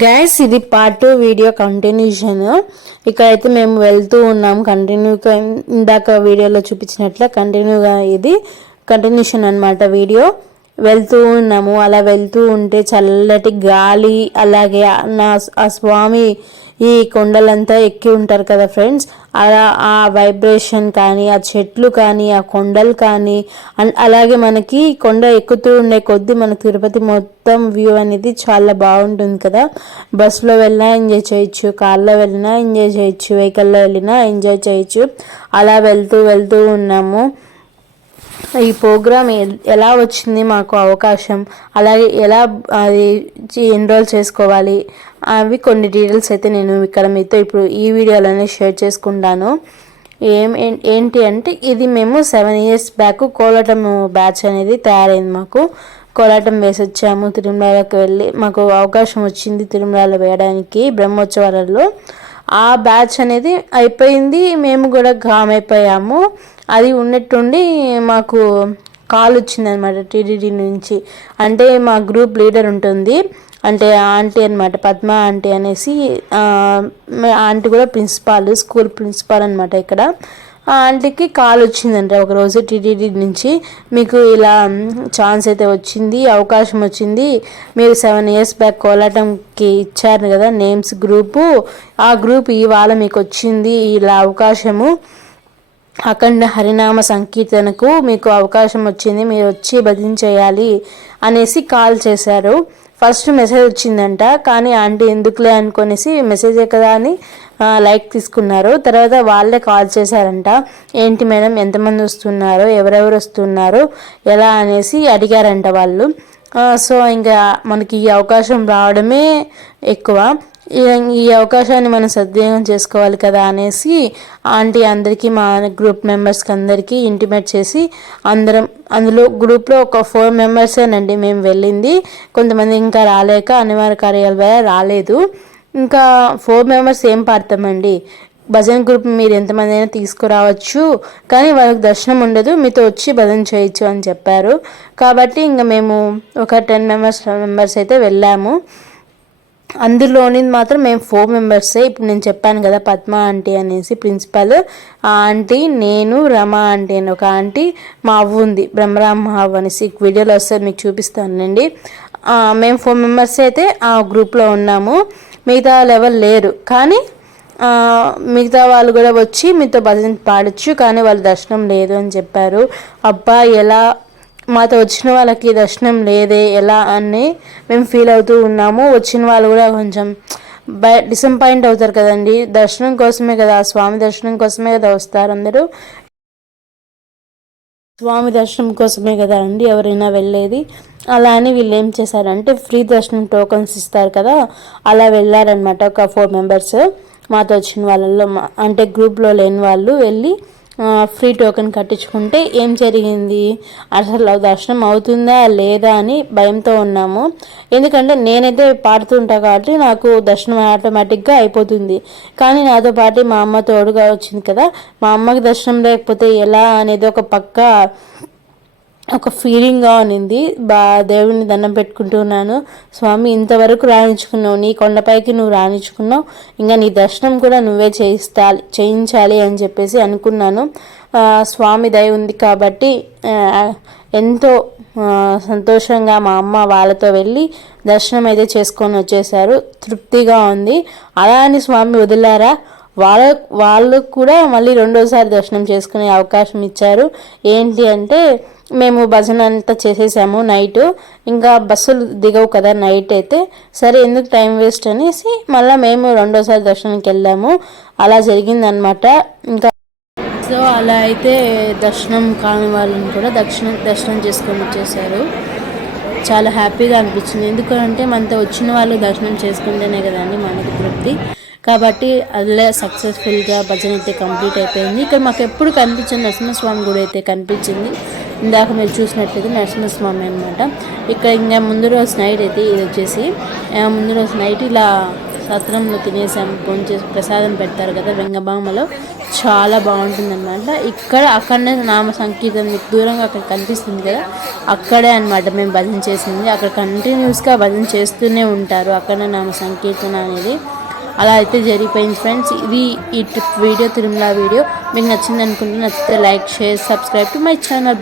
Guys ఇది part 2 video continuation. ఇక్కడైతే మేము వెళ్తూ ఉన్నాం కంటిన్యూగా, ఇందాక వీడియోలో చూపించినట్ల కంటిన్యూగా ఇది కంటిన్యూషన్ అన్నమాట. వీడియో వెళ్తూ ఉన్నాము. అలా వెళ్తూ ఉంటే చల్లటి గాలి, అలాగే ఆ స్వామి ఈ కొండలంతా ఎక్కి ఉంటారు కదా ఫ్రెండ్స్, అలా ఆ వైబ్రేషన్ కానీ, ఆ చెట్లు కానీ, ఆ కొండలు కానీ, అలాగే మనకి కొండ ఎక్కుతూ ఉండే కొద్దీ మనకు తిరుపతి మొత్తం వ్యూ అనేది చాలా బాగుంటుంది కదా. బస్సులో వెళ్ళినా ఎంజాయ్ చేయొచ్చు, కార్లో వెళ్ళినా ఎంజాయ్ చేయొచ్చు, వెహికల్లో వెళ్ళినా ఎంజాయ్ చేయొచ్చు. అలా వెళ్తూ వెళ్తూ ఉన్నాము. ఈ ప్రోగ్రామ్ ఎలా వచ్చింది మాకు అవకాశం, అలాగే ఎలా అది ఎన్రోల్ చేసుకోవాలి, అవి కొన్ని డీటెయిల్స్ అయితే నేను ఇక్కడ మీతో ఇప్పుడు ఈ వీడియోలోనే షేర్ చేసుకుంటాను. ఏంటి అంటే, ఇది మేము 7 years బ్యాక్ కోలాటం బ్యాచ్ అనేది తయారైంది. మాకు కోలాటం వేసి వచ్చాము. తిరుమలకి వెళ్ళి మాకు అవకాశం వచ్చింది తిరుమలలో వేయడానికి బ్రహ్మోత్సవాలలో. ఆ బ్యాచ్ అనేది అయిపోయింది, మేము కూడా గామ్ అయిపోయాము. అది ఉన్నట్టుండి మాకు కాల్ వచ్చిందనమాట టీటీడీ నుంచి. అంటే మా గ్రూప్ లీడర్ ఉంటుంది, అంటే ఆంటీ అనమాట, పద్మ ఆంటీ అనేసి. ఆంటీ కూడా ప్రిన్సిపాల్, స్కూల్ ప్రిన్సిపాల్ అనమాట ఇక్కడ. ఆ ఆంటీకి కాల్ వచ్చిందంట ఒకరోజు టీటీడీ నుంచి, మీకు ఇలా ఛాన్స్ అయితే వచ్చింది, అవకాశం వచ్చింది, మీరు 7 years బ్యాక్ కోలాటంకి ఇచ్చారు కదా నేమ్స్ గ్రూపు, ఆ గ్రూప్ ఇవాళ మీకు వచ్చింది ఇలా అవకాశము, అఖండ హరినామ సంకీర్తనకు మీకు అవకాశం వచ్చింది, మీరు వచ్చి భజన చేయాలి అనేసి కాల్ చేశారు. ఫస్ట్ మెసేజ్ వచ్చిందంట, కానీ ఆంటీ ఎందుకులే అనుకునేసి మెసేజే కదా అని లైక్ తీసుకున్నారు. తర్వాత వాళ్ళే కాల్ చేశారంట, ఏంటి మేడం ఎంతమంది వస్తున్నారు, ఎవరెవరు వస్తున్నారు, ఎలా అనేసి అడిగారంట వాళ్ళు. సో ఇంకా మనకి ఈ అవకాశం రావడమే ఎక్కువ, ఈ అవకాశాన్ని మనం సద్వినియోగం చేసుకోవాలి కదా అనేసి ఆంటీ అందరికీ, మా గ్రూప్ మెంబర్స్కి అందరికీ ఇంటిమేట్ చేసి అందరం, అందులో గ్రూప్లో ఒక 4 members మేము వెళ్ళింది. కొంతమంది ఇంకా రాలేక అనివార్య కార్యాల వల్ల రాలేదు. ఇంకా 4 members ఏం పాడతామండి, భజన గ్రూప్ మీరు ఎంతమంది అయినా తీసుకురావచ్చు, కానీ వాళ్ళకి దర్శనం ఉండదు, మీతో వచ్చి భజన చేయొచ్చు అని చెప్పారు. కాబట్టి ఇంకా మేము ఒక 10 members అయితే వెళ్ళాము. అందులోని మాత్రం మేము 4 members. ఇప్పుడు నేను చెప్పాను కదా పద్మ ఆంటీ అనేసి ప్రిన్సిపల్, ఆ ఆంటీ, నేను, రమ ఆంటీ అని ఒక ఆంటీ, మా అవ్వ ఉంది బ్రహ్మరామ అవ్వ అనేసి, వీడియోలో వస్తే మీకు చూపిస్తానండి. మేము 4 members అయితే ఆ గ్రూప్లో ఉన్నాము. మిగతా లెవెల్ లేరు, కానీ మిగతా వాళ్ళు కూడా వచ్చి మీతో భజన పాడచ్చు, కానీ వాళ్ళ దర్శనం లేదు అని చెప్పారు. అబ్బా ఎలా మాతో వచ్చిన వాళ్ళకి దర్శనం లేదే ఎలా అని మేము ఫీల్ అవుతూ ఉన్నాము. వచ్చిన వాళ్ళు కూడా కొంచెం డిసప్పాయింట్ అవుతారు కదండి. దర్శనం కోసమే కదా, స్వామి దర్శనం కోసమే కదా వస్తారు అందరూ, స్వామి దర్శనం కోసమే కదా అండి ఎవరైనా వెళ్ళేది. అలా అని వీళ్ళు ఏం చేశారంటే ఫ్రీ దర్శనం టోకన్స్ ఇస్తారు కదా, అలా వెళ్ళారనమాట ఒక 4 members. మాతో వచ్చిన వాళ్ళల్లో అంటే గ్రూప్లో లేని వాళ్ళు వెళ్ళి ఫ్రీ టోకెన్ కట్టించుకుంటే ఏం జరిగింది, అసలు దర్శనం అవుతుందా లేదా అని భయంతో ఉన్నాము. ఎందుకంటే నేనైతే పాడుతుంటా కాబట్టి నాకు దర్శనం ఆటోమేటిక్గా అయిపోతుంది, కానీ నాతో పాటు మా అమ్మ తోడుగా వచ్చింది కదా, మా అమ్మకి దర్శనం లేకపోతే ఎలా అనేది ఒక ఫీలింగ్గా ఉన్నింది. దేవుడిని దండం పెట్టుకుంటున్నాను, స్వామి ఇంతవరకు రాణించుకున్నావు, నీ కొండపైకి నువ్వు రాణించుకున్నావు, ఇంకా నీ దర్శనం కూడా నువ్వే చేయించాలి అని చెప్పేసి అనుకున్నాను. స్వామి దయ ఉంది కాబట్టి ఎంతో సంతోషంగా మా అమ్మ వాళ్ళతో వెళ్ళి దర్శనం అయితే చేసుకొని వచ్చేసారు. తృప్తిగా ఉంది. అలా అని స్వామి వదిలారా, వాళ్ళు కూడా మళ్ళీ రెండోసారి దర్శనం చేసుకునే అవకాశం ఇచ్చారు. ఏంటి అంటే, మేము భజన అంతా చేసేసాము నైట్, ఇంకా బస్సులు దిగవు కదా నైట్ అయితే, సరే ఎందుకు టైం వేస్ట్ అనేసి మళ్ళీ మేము రెండోసారి దర్శనానికి వెళ్ళాము. అలా జరిగిందనమాట. ఇంకా సో అలా అయితే దర్శనం కాని వాళ్ళని కూడా దర్శనం చేసుకొని వచ్చేసారు. చాలా హ్యాపీగా అనిపించింది, ఎందుకంటే మనతో వచ్చిన వాళ్ళు దర్శనం చేసుకుంటేనే కదండి మనకి తృప్తి. కాబట్టి అలా సక్సెస్ఫుల్గా భజన అయితే కంప్లీట్ అయిపోయింది. ఇక్కడ మాకు ఎప్పుడు కనిపించింది నరసింహస్వామి గుడి అయితే కనిపించింది. ఇందాక మీరు చూసినట్లయితే నరసింహస్వామి అనమాట. ఇక్కడ ఇంకా ముందు రోజు నైట్ అయితే ఇది వచ్చేసి ముందు రోజు నైట్ ఇలా సత్రంలో తినేసాము, భోంచేసి ప్రసాదం పెడతారు కదా వెంగబామలో, చాలా బాగుంటుందన్నమాట. అక్కడనే నామ సంకీర్తన మీకు దూరంగా అక్కడ కనిపిస్తుంది కదా, అక్కడే అనమాట మేము భజన చేసింది. అక్కడ కంటిన్యూస్గా భజన చేస్తూనే ఉంటారు, అక్కడనే నామ సంకీర్తన అనేది. అలా అయితే జరిగిపోయింది ఫ్రెండ్స్. ఇది ఈ ట్రిప్ వీడియో, తిరుమల వీడియో మీకు నచ్చింది అనుకుంటే, నచ్చితే like, share, subscribe to my channel.